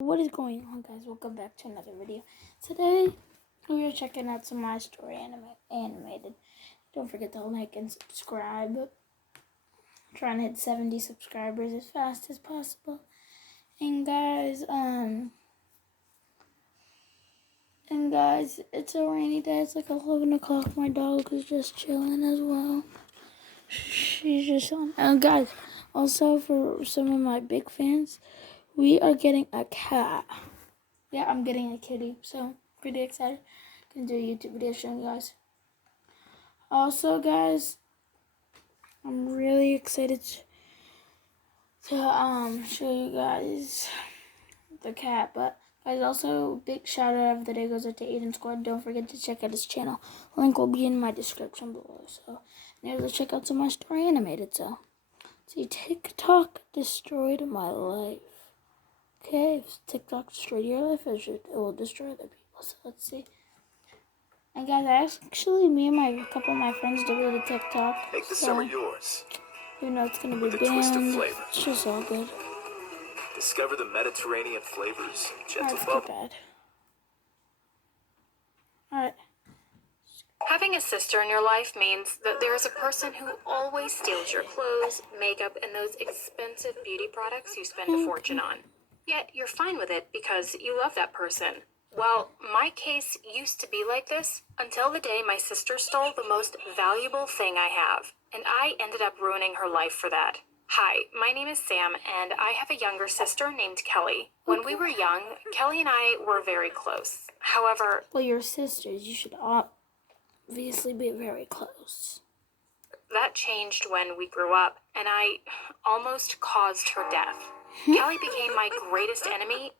What is going on, guys? Welcome back to another video. Today we are checking out some My Story animated. Don't forget to like and subscribe. I'm trying to hit 70 subscribers as fast as possible. And guys, it's a rainy day. It's like 11 o'clock. My dog is just chilling as well. She's just on. And guys, also for some of my big fans, we are getting a cat. Yeah, I'm getting a kitty, so pretty excited. Gonna do a YouTube video showing you guys. Also, guys, I'm really excited to show you guys the cat. But guys, also big shout out of the day goes out to Aiden Squad. Don't forget to check out his channel. Link will be in my description below. So now let's check out some of My Story animated. So see, TikTok destroyed my life. Okay, if TikTok destroyed your life, it will destroy other people. So let's see. And guys, me and a couple of my friends deleted TikTok. Make the summer yours. You know it's gonna be With a twist of banned. flavor. It's just all good. Discover the Mediterranean flavors. Gentle Let's bubble. get bad. Alright. Having a sister in your life means that there is a person who always steals your clothes, makeup, and those expensive beauty products you spend a fortune on. Yet you're fine with it because you love that person. Well, my case used to be like this until the day my sister stole the most valuable thing I have, and I ended up ruining her life for that. Hi, my name is Sam, and I have a younger sister named Kelly. When we were young, Kelly and I were very close. However, Well, you're sisters. You should obviously be very close. that changed when we grew up, and I almost caused her death. Kelly became my greatest enemy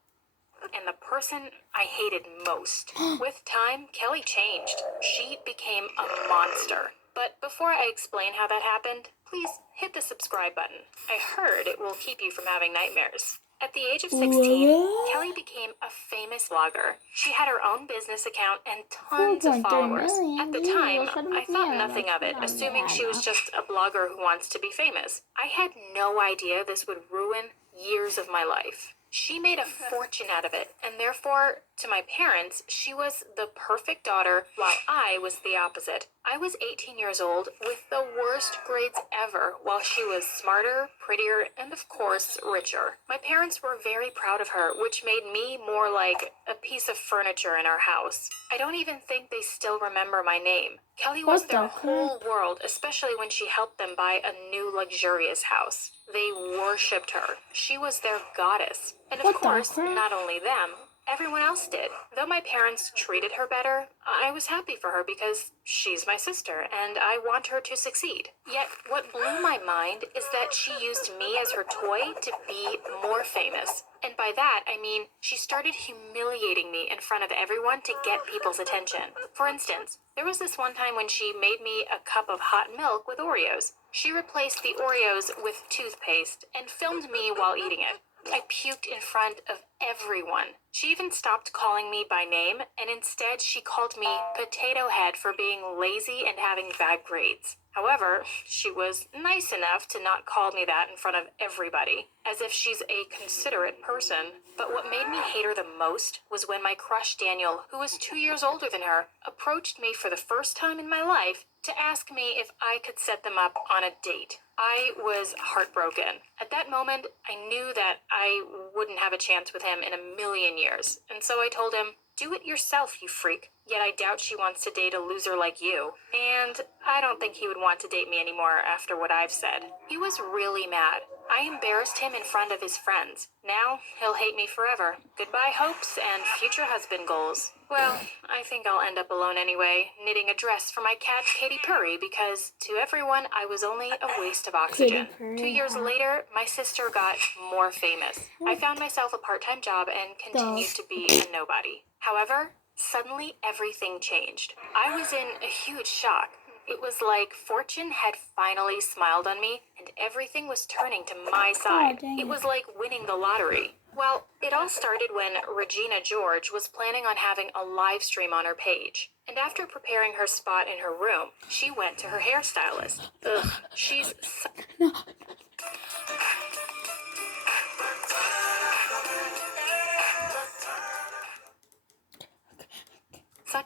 and the person I hated most. With time, Kelly changed. She became a monster. But before I explain how that happened, please hit the subscribe button. I heard it will keep you from having nightmares. At the age of 16, What? Kelly became a famous blogger. She had her own business account and tons 4.3 of followers. million At the views. time, Shut I up, thought yeah, nothing of it, that's assuming not she was bad. just a blogger who wants to be famous. I had no idea this would ruin years of my life. She made a fortune out of it, and therefore, to my parents, she was the perfect daughter, while I was the opposite. I was 18 years old with the worst grades ever, while she was smarter, prettier, and of course, richer. My parents were very proud of her, which made me more like a piece of furniture in our house. I don't even think they still remember my name. Kelly was What the their heck? whole world, especially when she helped them buy a new luxurious house. They worshipped her. She was their goddess. And of What the course, crap? not only them, everyone else did. Though my parents treated her better, I was happy for her because she's my sister and I want her to succeed. Yet, what blew my mind is that she used me as her toy to be more famous. And by that, I mean she started humiliating me in front of everyone to get people's attention. For instance, there was this one time when she made me a cup of hot milk with Oreos. She replaced the Oreos with toothpaste and filmed me while eating it. I puked in front of everyone. She even stopped calling me by name, and instead she called me Potato Head for being lazy and having bad grades. However, she was nice enough to not call me that in front of everybody, as if she's a considerate person. But what made me hate her the most was when my crush Daniel, who was 2 years older than her, approached me for the first time in my life to ask me if I could set them up on a date. I was heartbroken. At that moment, I knew that I wouldn't have a chance with him in a million years, and so I told him, "Do it yourself, you freak. Yet I doubt she wants to date a loser like you." And I don't think he would want to date me anymore after what I've said. He was really mad. I embarrassed him in front of his friends. Now, he'll hate me forever. Goodbye hopes and future husband goals. Well, I think I'll end up alone anyway, knitting a dress for my cat Katy Perry, because to everyone I was only a waste of oxygen. Katy Perry, 2 years later, my sister got more famous. I found myself a part-time job and continued to be a nobody. However, suddenly everything changed. I was in a huge shock. It was like fortune had finally smiled on me and everything was turning to my side. dang It it. was like winning the lottery. Well, it all started when Regina George was planning on having a live stream on her page. And after preparing her spot in her room, she went to her hairstylist. Ugh, she's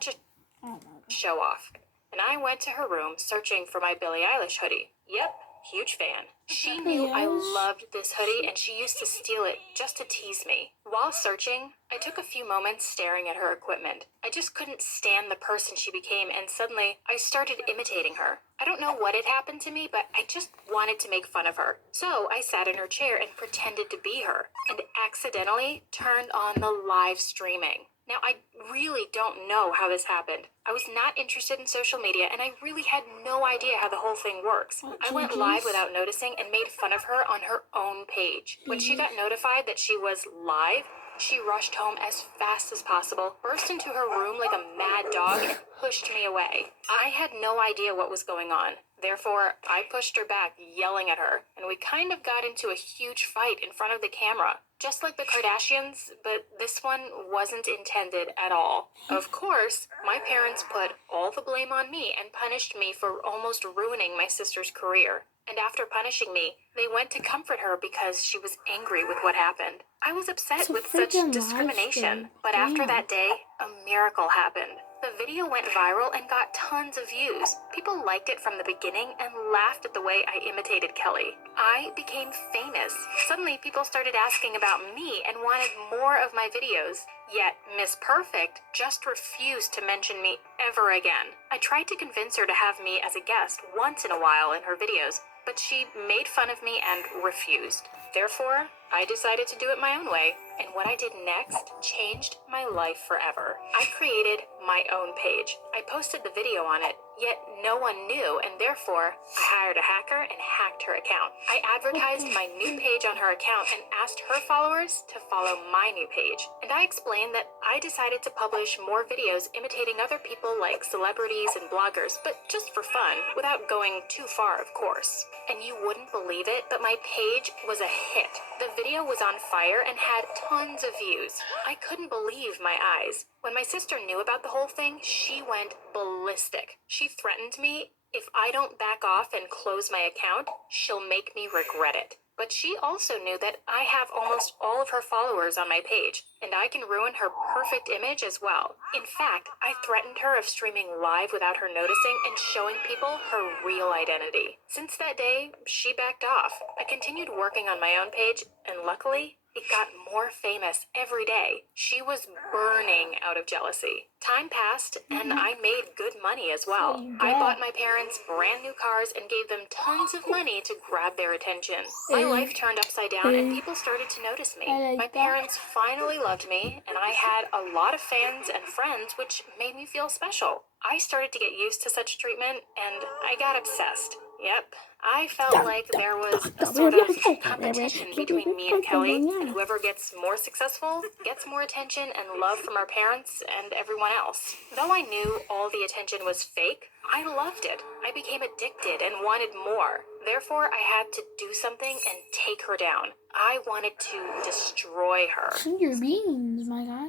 such a Oh my god. show off. And I went to her room searching for my Billie Eilish hoodie. Yep, huge fan. She knew I loved this hoodie and she used to steal it just to tease me. While searching, I took a few moments staring at her equipment. I just couldn't stand the person she became, and suddenly I started imitating her. I don't know what had happened to me, but I just wanted to make fun of her. So I sat in her chair and pretended to be her, and accidentally turned on the live streaming. Now, I really don't know how this happened. I was not interested in social media, and I really had no idea how the whole thing works. I went live without noticing and made fun of her on her own page. When she got notified that she was live, she rushed home as fast as possible, burst into her room like a mad dog, and pushed me away. I had no idea what was going on. Therefore, I pushed her back, yelling at her, and we kind of got into a huge fight in front of the camera. Just like the Kardashians, but this one wasn't intended at all. Of course, my parents put all the blame on me and punished me for almost ruining my sister's career. And after punishing me, they went to comfort her because she was angry with what happened. I was upset with such discrimination, but after that day, a miracle happened. The video went viral and got tons of views. People liked it from the beginning and laughed at the way I imitated Kelly. I became famous. Suddenly, people started asking about me and wanted more of my videos. Yet, Miss Perfect just refused to mention me ever again. I tried to convince her to have me as a guest once in a while in her videos, but she made fun of me and refused. Therefore, I decided to do it my own way, and what I did next changed my life forever. I created my own page. I posted the video on it, yet no one knew, and therefore, I hired a hacker and hacked her account. I advertised my new page on her account and asked her followers to follow my new page. And I explained that I decided to publish more videos imitating other people like celebrities and bloggers, but just for fun, without going too far, of course. And you wouldn't believe it, but my page was a hit. The video was on fire and had tons of views. I couldn't believe my eyes. When my sister knew about the whole thing, she went ballistic. She threatened me, if I don't back off and close my account, she'll make me regret it. But she also knew that I have almost all of her followers on my page, and I can ruin her perfect image as well. In fact, I threatened her of streaming live without her noticing and showing people her real identity. Since that day, she backed off. I continued working on my own page, and luckily, it got more famous every day. She was burning out of jealousy. Time passed, and I made good money as well. I bought my parents brand new cars and gave them tons of money to grab their attention. My life turned upside down, and people started to notice me. My parents finally loved me, and I had a lot of fans and friends, which made me feel special. I started to get used to such treatment, and I got obsessed. Yep, I felt like there was a sort of competition between me and Kelly, and whoever gets more successful gets more attention and love from our parents and everyone else. Though I knew all the attention was fake, I loved it. I became addicted and wanted more. Therefore, I had to do something and take her down. I wanted to destroy her. Sing your beans, my guy.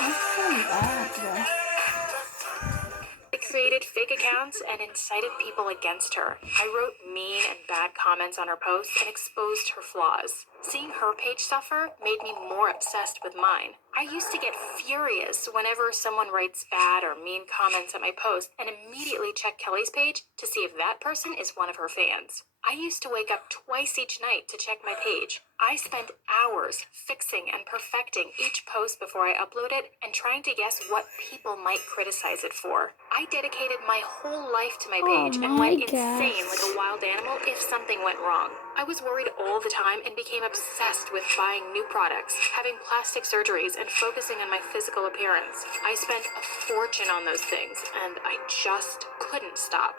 That's so bad, bro. I created fake accounts and incited people against her. I wrote mean and bad comments on her posts and exposed her flaws. Seeing her page suffer made me more obsessed with mine. I used to get furious whenever someone writes bad or mean comments at my post and immediately check Kelly's page to see if that person is one of her fans. I used to wake up twice each night to check my page. I spent hours fixing and perfecting each post before I upload it and trying to guess what people might criticize it for. I dedicated my whole life to my page and went insane like a wild animal if something went wrong. I was worried all the time and became obsessed with buying new products, having plastic surgeries, and focusing on my physical appearance. I spent a fortune on those things, and I just couldn't stop.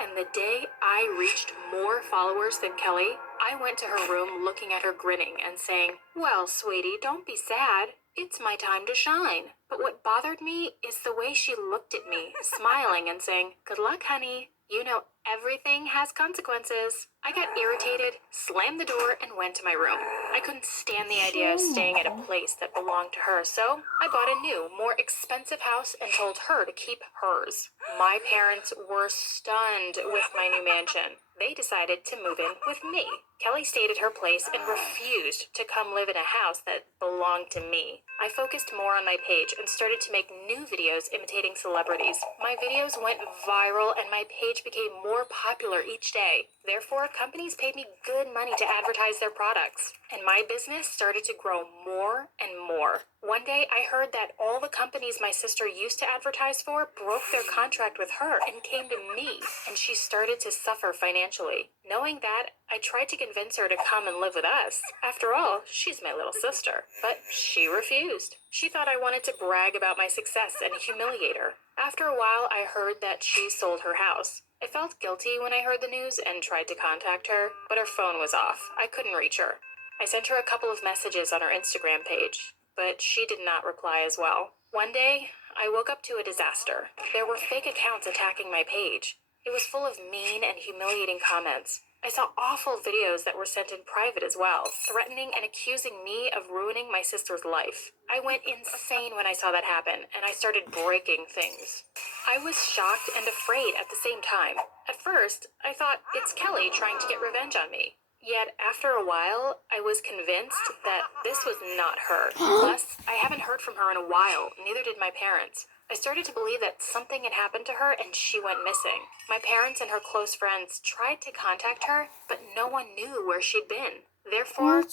And the day I reached more followers than Kelly, I went to her room looking at her grinning and saying, "Well, sweetie, don't be sad. It's my time to shine." But what bothered me is the way she looked at me, smiling and saying, "Good luck, honey. You know everything has consequences." I got irritated, slammed the door, and went to my room. I couldn't stand the idea of staying at a place that belonged to her, so I bought a new, more expensive house and told her to keep hers. My parents were stunned with my new mansion. They decided to move in with me. Kelly stayed at her place and refused to come live in a house that belonged to me. I focused more on my page and started to make new videos imitating celebrities. My videos went viral and my page became more popular each day. Therefore, companies paid me good money to advertise their products, and my business started to grow more and more. One day, I heard that all the companies my sister used to advertise for broke their contract with her and came to me, and she started to suffer financially. Knowing that, I tried to convince her to come and live with us. After all, she's my little sister. But she refused. She thought I wanted to brag about my success and humiliate her. After a while, I heard that she sold her house. I felt guilty when I heard the news and tried to contact her, but her phone was off. I couldn't reach her. I sent her a couple of messages on her Instagram page, but she did not reply as well. One day, I woke up to a disaster. There were fake accounts attacking my page. It was full of mean and humiliating comments. I saw awful videos that were sent in private as well, threatening and accusing me of ruining my sister's life. I went insane when I saw that happen, and I started breaking things. I was shocked and afraid at the same time. At first, I thought it's Kelly trying to get revenge on me. Yet, after a while, I was convinced that this was not her. Plus, I haven't heard from her in a while, neither did my parents. I started to believe that something had happened to her and she went missing. My parents and her close friends tried to contact her, but no one knew where she'd been. Therefore,